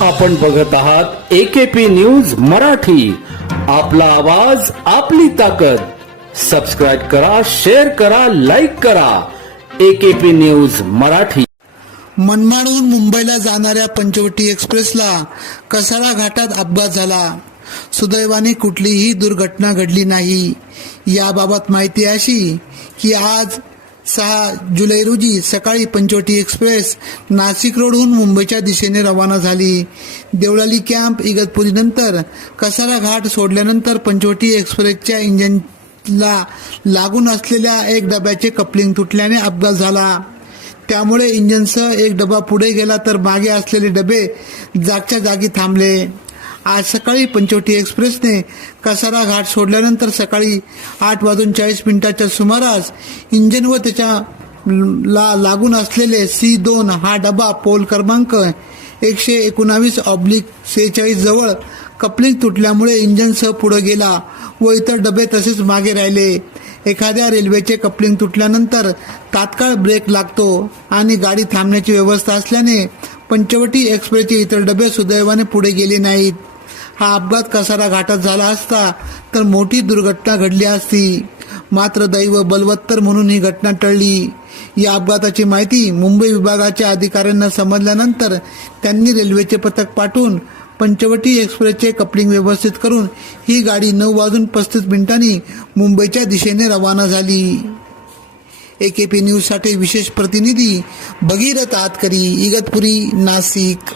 आपण बघत आहात एकेपी न्यूज मराठी. आपला आवाज आपली ताकद. सबस्क्राईब करा शेअर करा लाईक करा. AKP news Marathi. मनमाडहून मुंबईला जाणाऱ्या पंचवटी एक्सप्रेसला कसारा घाटात अपघात झाला. सुदैवाने कुठलीही दुर्घटना घडली नाही. याबाबत माहिती अशी की आज सहा जुलै रोजी सकाळी पंचवटी एक्सप्रेस नाशिक रोडहून मुंबईच्या दिशेने रवाना झाली. देवळाली कॅम्प इगतपुरीनंतर कसारा घाट सोडल्यानंतर पंचवटी एक्सप्रेसच्या इंजिनला लागून असलेल्या एक डब्याचे कपलिंग तुटल्याने अपघात झाला. त्यामुळे इंजिनसह एक डबा पुढे गेला तर मागे असलेले डबे जागच्या जागी थांबले. आज सकाळी पंचवटी एक्सप्रेसने कसारा घाट सोडल्यानंतर सकाळी आठ वाजून चाळीस मिनिटाच्या सुमारास इंजिन व त्याच्या ला लागून असलेले सी दोन हा डबा पोल क्रमांक एकशे एकोणावीस ऑब्लिक सेहेचाळीस जवळ कपलिंग तुटल्यामुळे इंजनसह पुढे गेला व इतर डबे तसेच मागे राहिले. एखाद्या रेल्वेचे कपलिंग तुटल्यानंतर तात्काळ ब्रेक लागतो आणि गाडी थांबण्याची व्यवस्था असल्याने पंचवटी एक्सप्रेसचे इतर डबे सुदैवाने पुढे गेले नाहीत. हा अपघात कसारा घाटात झाला असता तर मोठी दुर्घटना घडली असती. मात्र दैव बलवत्तर म्हणून ही घटना टळली. या अपघाताची माहिती मुंबई विभागाच्या अधिकाऱ्यांना समजल्यानंतर त्यांनी रेल्वेचे पथक पाठवून पंचवटी एक्सप्रेसचे कपलिंग व्यवस्थित करून ही गाडी नऊ वाजून पस्तीस मिनिटांनी मुंबईच्या दिशेने रवाना झाली. ए के न्यूजसाठी विशेष प्रतिनिधी भगीरथ आतकरी इगतपुरी नाशिक.